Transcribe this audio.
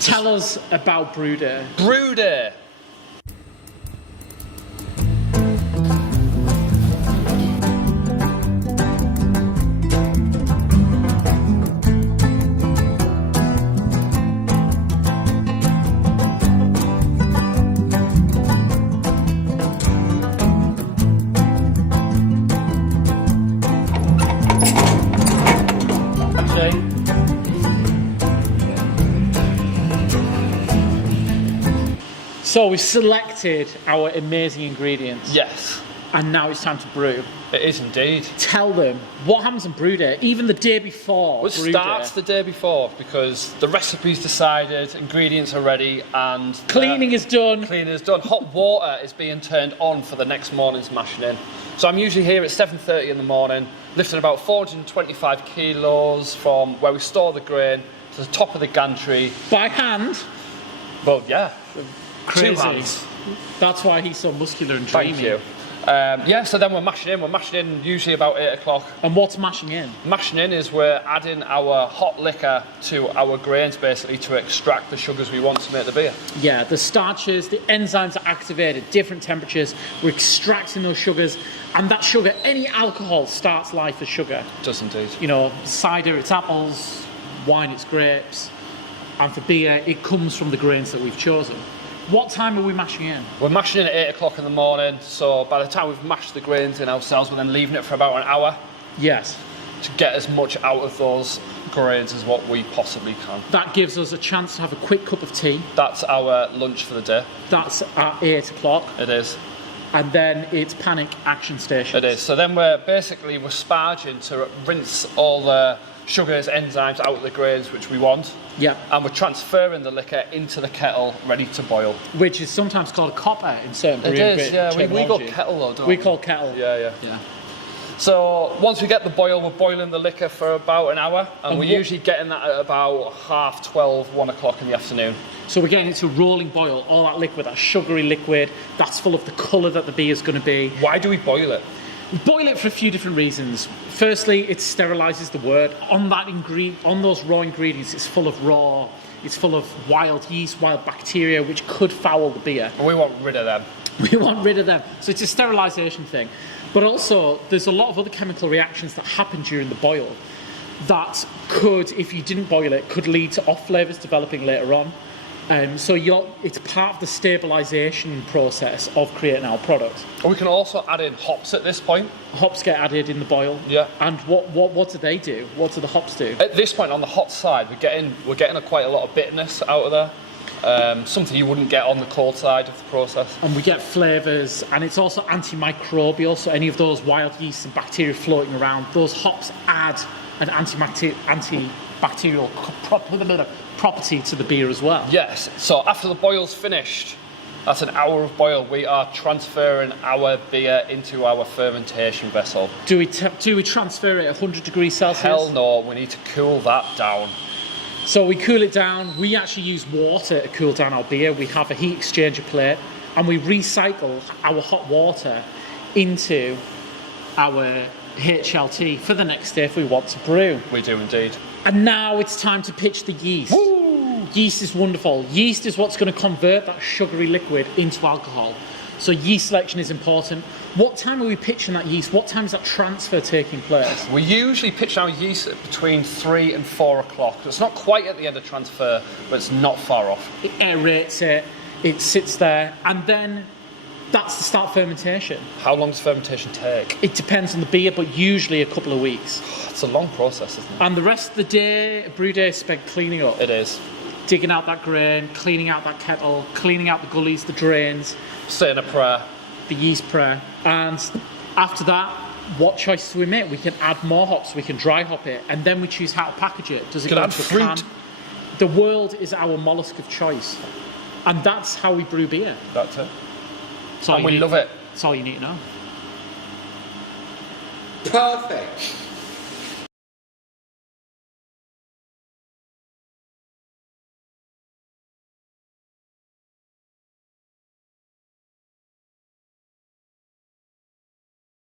Tell us about Brew Day. Brew Day. So we've selected our amazing ingredients. Yes. And now it's time to brew. It is indeed. Tell them what happens on Brew Day, even the day before. Well, it starts the day before because the recipe's decided, ingredients are ready, and cleaning is done. Cleaning is done. Hot water is being turned on for the next morning's mashing in. So I'm usually here at 7:30 in the morning, lifting about 425 kilos from where we store the grain to the top of the gantry. By hand? Well, yeah. Crazy. 2 hands. That's why he's so muscular and dreamy. Thank you. Yeah, so then we're mashing in. We're mashing in usually about 8 o'clock. And what's mashing in? Mashing in is we're adding our hot liquor to our grains basically to extract the sugars we want to make the beer. Yeah, the starches, the enzymes are activated at different temperatures. We're extracting those sugars, and that sugar, any alcohol starts life as sugar. It does indeed. You know, cider, it's apples, wine, it's grapes, and for beer, it comes from the grains that we've chosen. What time are we mashing in? We're mashing in at 8 o'clock in the morning, so by the time we've mashed the grains in ourselves, we're then leaving it for about an hour. Yes. To get as much out of those grains as what we possibly can. That gives us a chance to have a quick cup of tea. That's our lunch for the day. That's at 8 o'clock. It is. And then it's panic action station. It is. So then we're sparging to rinse all the sugars, enzymes out of the grains which we want. Yeah. And we're transferring the liquor into the kettle, ready to boil. Which is sometimes called a copper in certain brewing. It is, yeah. We call kettle though, don't we? We call kettle. Yeah. So once we get the boil, we're boiling the liquor for about an hour, and we're usually getting that at about 12:30, 1 o'clock in the afternoon. So we're getting into a rolling boil, all that liquid, that sugary liquid, that's full of the colour that the beer is going to be. Why do we boil it? We boil it for a few different reasons. Firstly, it sterilises the wort. On those raw ingredients, it's full of wild yeast, wild bacteria, which could foul the beer. And we want rid of them. We want rid of them. So it's a sterilisation thing. But also, there's a lot of other chemical reactions that happen during the boil that could, if you didn't boil it, could lead to off flavours developing later on. So it's part of the stabilisation process of creating our product. And we can also add in hops at this point. Hops get added in the boil. Yeah. And what do they do? What do the hops do? At this point, on the hot side, we're getting quite a lot of bitterness out of there. Something you wouldn't get on the cold side of the process. And we get flavours, and it's also antimicrobial, so any of those wild yeasts and bacteria floating around, those hops add an antibacterial property to the beer as well. Yes, so after the boil's finished, that's an hour of boil, we are transferring our beer into our fermentation vessel. Do we transfer it at 100 degrees Celsius? Hell no, we need to cool that down. So we cool it down. We actually use water to cool down our beer. We have a heat exchanger plate, and we recycle our hot water into our HLT for the next day if we want to brew. We do indeed. And now it's time to pitch the yeast. Woo! Yeast is wonderful. Yeast is what's going to convert that sugary liquid into alcohol. So yeast selection is important. What time are we pitching that yeast? What time is that transfer taking place? We usually pitch our yeast at between 3 and 4 o'clock. It's not quite at the end of transfer, but it's not far off. It aerates it, it sits there, and then that's the start of fermentation. How long does fermentation take? It depends on the beer, but usually a couple of weeks. It's a long process, isn't it? And the rest of the day, brew day, is spent cleaning up. It is. Digging out that grain, cleaning out that kettle, cleaning out the gullies, the drains. Saying a prayer. The yeast prayer. And after that, what choices do we make? We can add more hops, we can dry hop it, and then we choose how to package it. Does it go into a can? The world is our mollusk of choice. And that's how we brew beer. That's it. And we love it. That's all you need to know. Perfect.